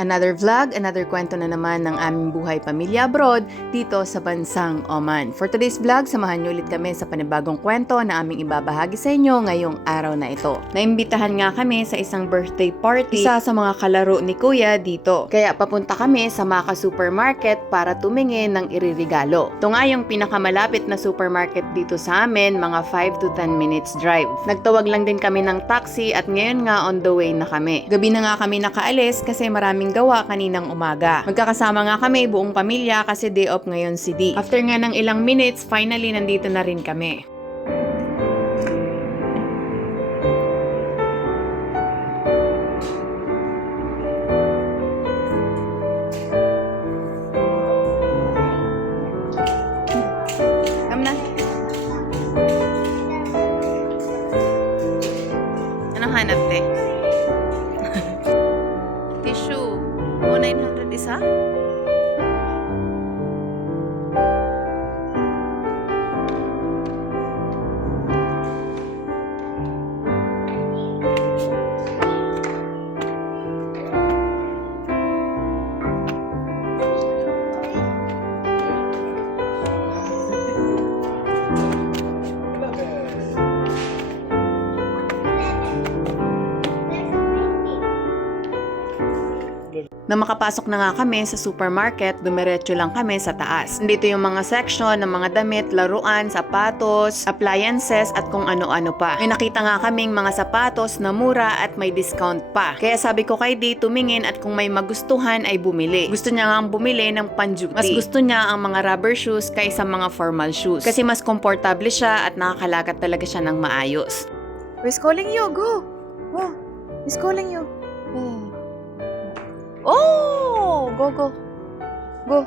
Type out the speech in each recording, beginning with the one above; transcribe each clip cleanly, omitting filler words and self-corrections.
Another vlog, another kwento na naman ng aming buhay pamilya abroad dito sa bansang Oman. For today's vlog, samahan niyo ulit kami sa panibagong kwento na aming ibabahagi sa inyo ngayong araw na ito. Naimbitahan nga kami sa isang birthday party, isa sa mga kalaro ni Kuya dito. Kaya papunta kami sa Maka Supermarket para tumingin ng iririgalo. Ito nga yung pinakamalapit na supermarket dito sa amin, mga 5 to 10 minutes drive. Nagtawag lang din kami ng taxi at ngayon nga on the way na kami. Gabi na nga kami nakaalis kasi maraming gawa kaninang umaga. Magkakasama nga kami buong pamilya kasi day off ngayon si D. After nga ng ilang minutes, finally nandito na rin kami. Come na. Anong hanap, te? Tissue. 900 isa? Nang makapasok na nga kami sa supermarket, dumiretso lang kami sa taas. Dito yung mga section ng mga damit, laruan, sapatos, appliances at kung ano-ano pa. May nakita nga kaming mga sapatos na mura at may discount pa. Kaya sabi ko kay D, tumingin at kung may magustuhan ay bumili. Gusto niya nga bumili ng panjupi. Mas gusto niya ang mga rubber shoes kaysa mga formal shoes. Kasi mas komportable siya at nakakalakat talaga siya ng maayos. Who's calling you? Go! Go! He's calling you. Oh! Go, go. Go.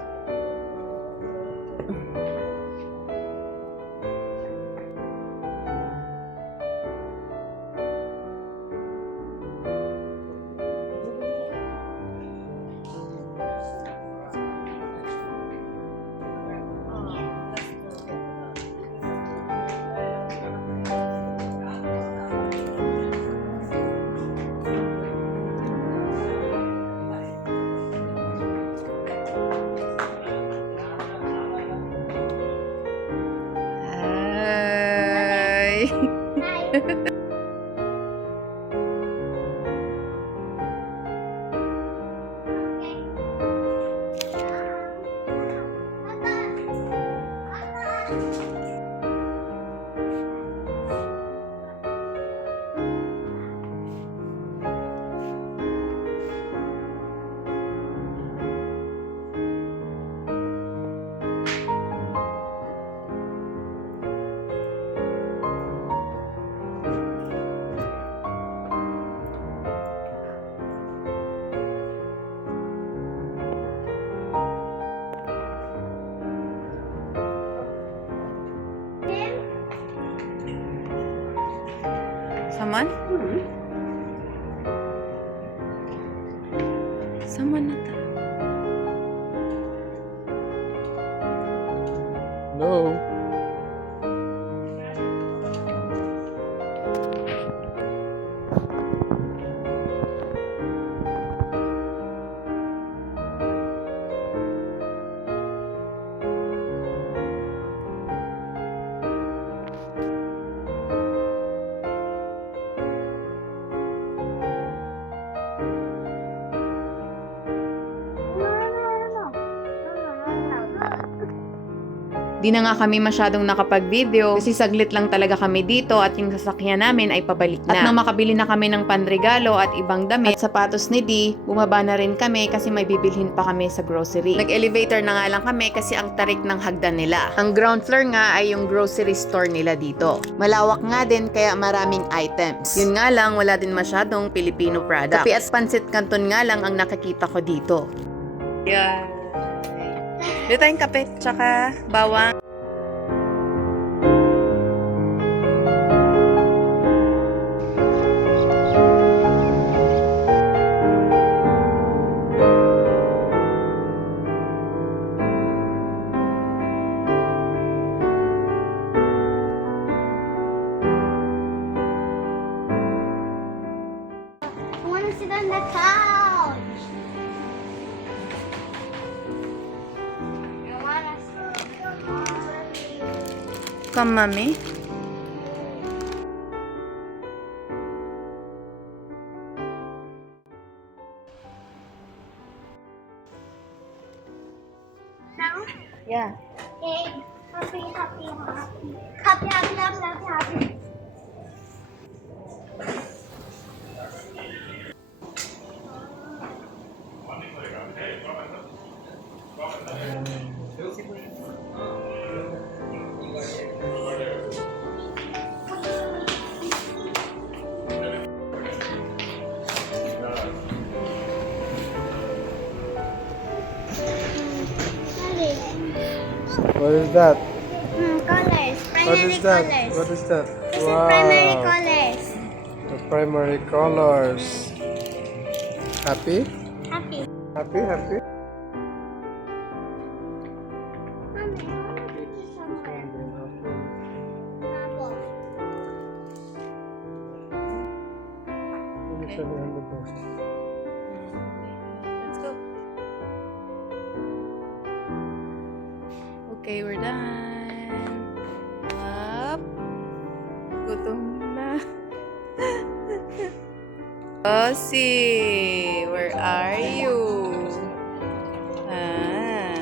Saman? Saman na ta. Hello? Di na nga kami masyadong nakapag-video kasi saglit lang talaga kami dito at yung sasakyan namin ay pabalik na. At nang makabili na kami ng panregalo at ibang damit at sapatos ni D, bumaba na rin kami kasi may bibilhin pa kami sa grocery. Nag-elevator na nga lang kami kasi ang tarik ng hagdan nila. Ang ground floor nga ay yung grocery store nila dito. Malawak nga din kaya maraming items. Yun nga lang, wala din masyadong Filipino products. Kape at pansit canton nga lang ang nakikita ko dito. Yeah. Dito tayong kape, tsaka bawang. sit on the couch. Come, mommy. Now? Yeah. Okay. Happy, happy, happy. Happy, happy, happy, happy, happy. What is that? Colors. What Primary is that? colors. What is that? This is primary Wow. colors. The primary colors. Happy? Happy. Happy? Happy? Mommy, I want to put this somewhere. Apple. Okay. Let's go. Okay, we're done. Up. Gutom na. Rosie, where are you? Ah.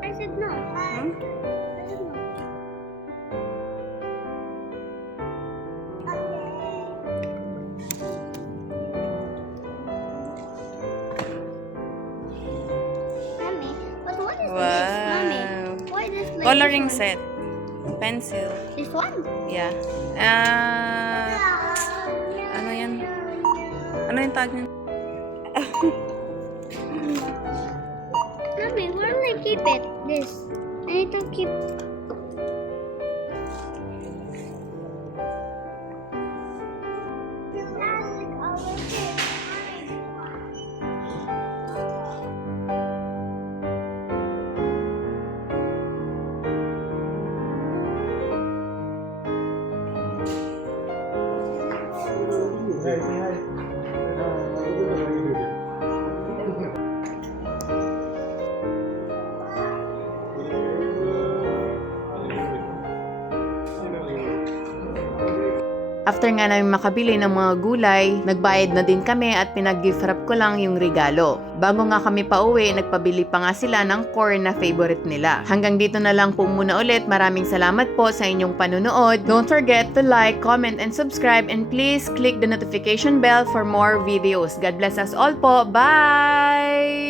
I said no. Hmm? I said no. Mommy, but what is this? Mommy, Wow. why is this like Coloring this set. Pencil. one? This one? Yeah. Ano yan? Ano yung tag niyan? Mommy, where do I keep it? This. I need to keep. After nga namin makabili ng mga gulay, nagbayad na din kami at pinag-gift wrap ko lang yung regalo. Bago nga kami pauwi, nagpabili pa nga sila ng corn na favorite nila. Hanggang dito na lang po muna ulit. Maraming salamat po sa inyong panunood. Don't forget to like, comment, and subscribe, and please click the notification bell for more videos. God bless us all po. Bye!